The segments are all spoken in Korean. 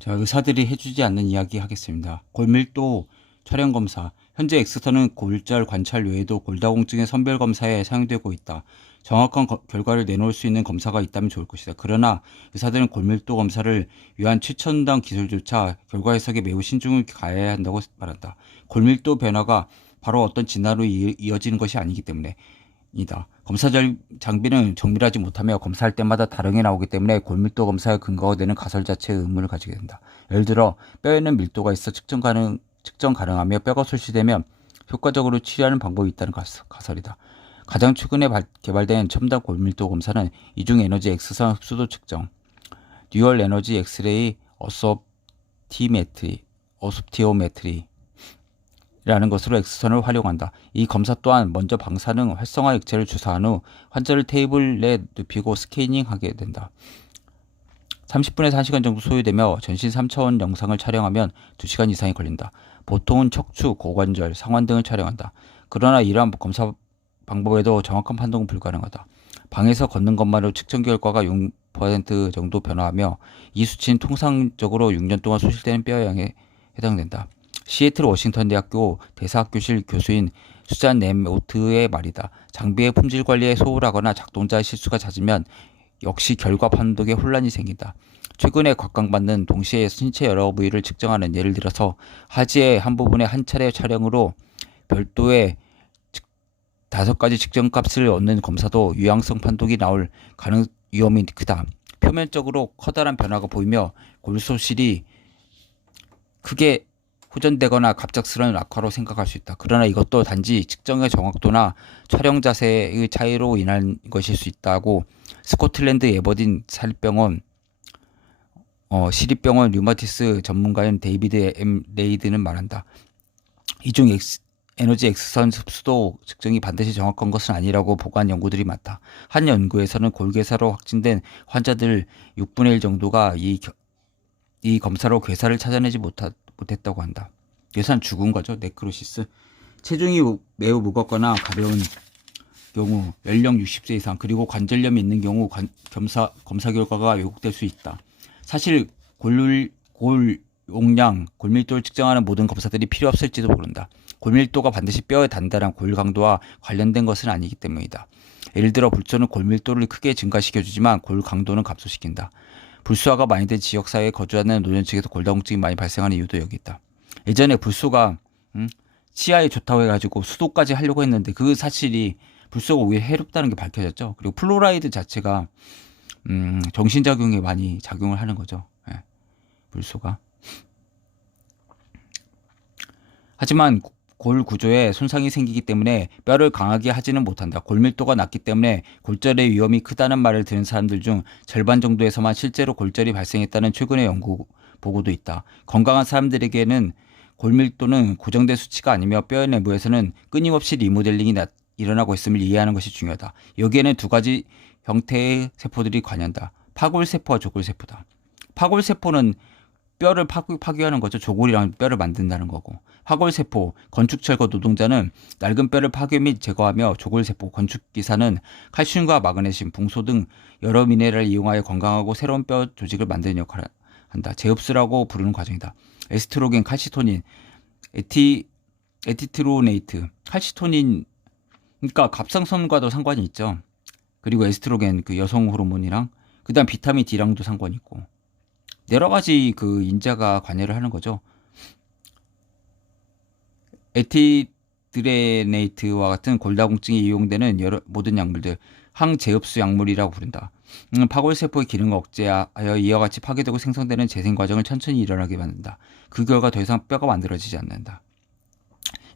자, 의사들이 해주지 않는 이야기 하겠습니다. 골밀도 촬영 검사. 현재 엑스선은 골절 관찰 외에도 골다공증의 선별 검사에 사용되고 있다. 정확한 결과를 내놓을 수 있는 검사가 있다면 좋을 것이다. 그러나 의사들은 골밀도 검사를 위한 최첨단 기술조차 결과 해석에 매우 신중을 가해야 한다고 말한다. 골밀도 변화가 바로 어떤 진화로 이어지는 것이 아니기 때문에 이다. 검사 장비는 정밀하지 못하며 검사할 때마다 다르게 나오기 때문에 골밀도 검사의 근거가 되는 가설 자체에 의문을 가지게 된다. 예를 들어 뼈에는 밀도가 있어 측정 가능하며 뼈가 손실되면 효과적으로 치료하는 방법이 있다는 가설이다. 가장 최근에 개발된 첨단 골밀도 검사는 이중 에너지 X선 흡수도 측정, 듀얼 에너지 엑스레이 어섭티오메트리 라는 것으로 X선을 활용한다. 이 검사 또한 먼저 방사능 활성화 액체를 주사한 후 환자를 테이블에 눕히고 스캐닝하게 된다. 30분에서 1시간 정도 소요되며 전신 3차원 영상을 촬영하면 2시간 이상이 걸린다. 보통은 척추, 고관절, 상완 등을 촬영한다. 그러나 이러한 검사 방법에도 정확한 판독은 불가능하다. 방에서 걷는 것만으로 측정 결과가 6% 정도 변화하며 이 수치는 통상적으로 6년 동안 소실되는 뼈 양에 해당된다. 시애틀 워싱턴 대학교 대사학교실 교수인 수잔 네모트의 말이다. 장비의 품질 관리에 소홀하거나 작동자 실수가 잦으면 역시 결과 판독에 혼란이 생긴다. 최근에 각광받는 동시에 신체 여러 부위를 측정하는, 예를 들어서 하지의 한 부분의 한 차례 촬영으로 별도의 5가지 측정값을 얻는 검사도 유양성 판독이 나올 위험이 크다. 표면적으로 커다란 변화가 보이며 골소실이 크게 호전되거나 갑작스러운 악화로 생각할 수 있다. 그러나 이것도 단지 측정의 정확도나 촬영 자세의 차이로 인한 것일 수 있다고 스코틀랜드 에버딘 시립병원 류마티스 전문가인 데이비드 M. 레이드는 말한다. 이중 에너지 X선 흡수도 측정이 반드시 정확한 것은 아니라고 보고한 연구들이 많다. 한 연구에서는 골괴사로 확진된 환자들 6분의 1 정도가 이 검사로 괴사를 찾아내지 못했다고 한다. 괴사는 죽은 거죠. 네크로시스. 체중이 매우 무겁거나 가벼운 경우, 연령 60세 이상, 그리고 관절염이 있는 경우 검사 결과가 왜곡될 수 있다. 사실 골용량, 골밀도를 측정하는 모든 검사들이 필요 없을지도 모른다. 골밀도가 반드시 뼈의 단단한 골 강도와 관련된 것은 아니기 때문이다. 예를 들어 불소는 골밀도를 크게 증가시켜주지만 골 강도는 감소시킨다. 불소화가 많이 된 지역사회에 거주하는 노년층에서 골다공증이 많이 발생하는 이유도 여기 있다. 예전에 불소가 치아에 좋다고 해가지고 수도까지 하려고 했는데 그 사실이 불소가 오히려 해롭다는 게 밝혀졌죠. 그리고 플로라이드 자체가 정신작용에 많이 작용을 하는 거죠. 예, 불소가. 하지만 골 구조에 손상이 생기기 때문에 뼈를 강하게 하지는 못한다. 골밀도가 낮기 때문에 골절의 위험이 크다는 말을 들은 사람들 중 절반 정도에서만 실제로 골절이 발생했다는 최근의 연구 보고도 있다. 건강한 사람들에게는 골밀도는 고정된 수치가 아니며 뼈의 내부에서는 끊임없이 리모델링이 일어나고 있음을 이해하는 것이 중요하다. 여기에는 2가지 형태의 세포들이 관여한다. 파골세포와 조골세포다. 파골세포는 뼈를 파괴하는 거죠. 조골이랑 뼈를 만든다는 거고. 파골세포, 건축철거 노동자는 낡은 뼈를 파괴 및 제거하며, 조골세포, 건축기사는 칼슘과 마그네슘, 붕소 등 여러 미네랄을 이용하여 건강하고 새로운 뼈 조직을 만드는 역할을 한다. 재흡수라고 부르는 과정이다. 에스트로겐, 칼시토닌, 에티트로네이트, 칼시토닌, 그러니까 갑상선과도 상관이 있죠. 그리고 에스트로겐, 그 여성 호르몬이랑, 그 다음 비타민 D랑도 상관이 있고, 여러 가지 그 인자가 관여를 하는 거죠. 에티드레네이트와 같은 골다공증에 이용되는 모든 약물들, 항재흡수 약물이라고 부른다. 파골세포의 기능을 억제하여 이와 같이 파괴되고 생성되는 재생 과정을 천천히 일어나게 만든다. 그 결과 더 이상 뼈가 만들어지지 않는다.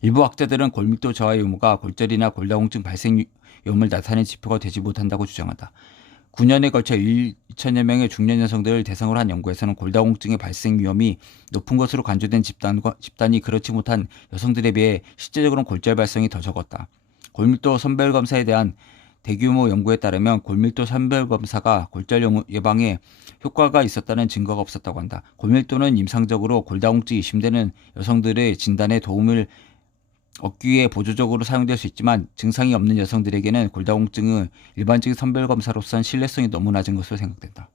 일부 학자들은 골밀도 저하 유무가 골절이나 골다공증 발생 위험을 나타내는 지표가 되지 못한다고 주장한다. 9년에 걸쳐 2천여 명의 중년 여성들을 대상으로 한 연구에서는 골다공증의 발생 위험이 높은 것으로 간주된 집단이 그렇지 못한 여성들에 비해 실제적으로는 골절 발생이 더 적었다. 골밀도 선별검사에 대한 대규모 연구에 따르면 골밀도 선별검사가 골절 예방에 효과가 있었다는 증거가 없었다고 한다. 골밀도는 임상적으로 골다공증이 의심되는 여성들의 진단에 도움을 얻기 위해 보조적으로 사용될 수 있지만 증상이 없는 여성들에게는 골다공증은 일반적인 선별검사로서는 신뢰성이 너무 낮은 것으로 생각된다.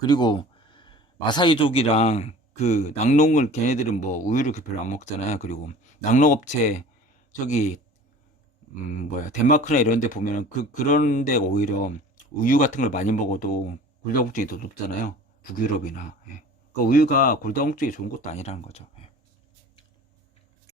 그리고 마사이족이랑 그 낙농을 걔네들은 뭐 우유를 별로 안 먹잖아요. 그리고 낙농업체 저기 덴마크나 이런 데 보면은 그런 데 오히려 우유 같은 걸 많이 먹어도 골다공증이 더 높잖아요. 북유럽이나. 예. 그러니까 우유가 골다공증이 좋은 것도 아니라는 거죠. 예.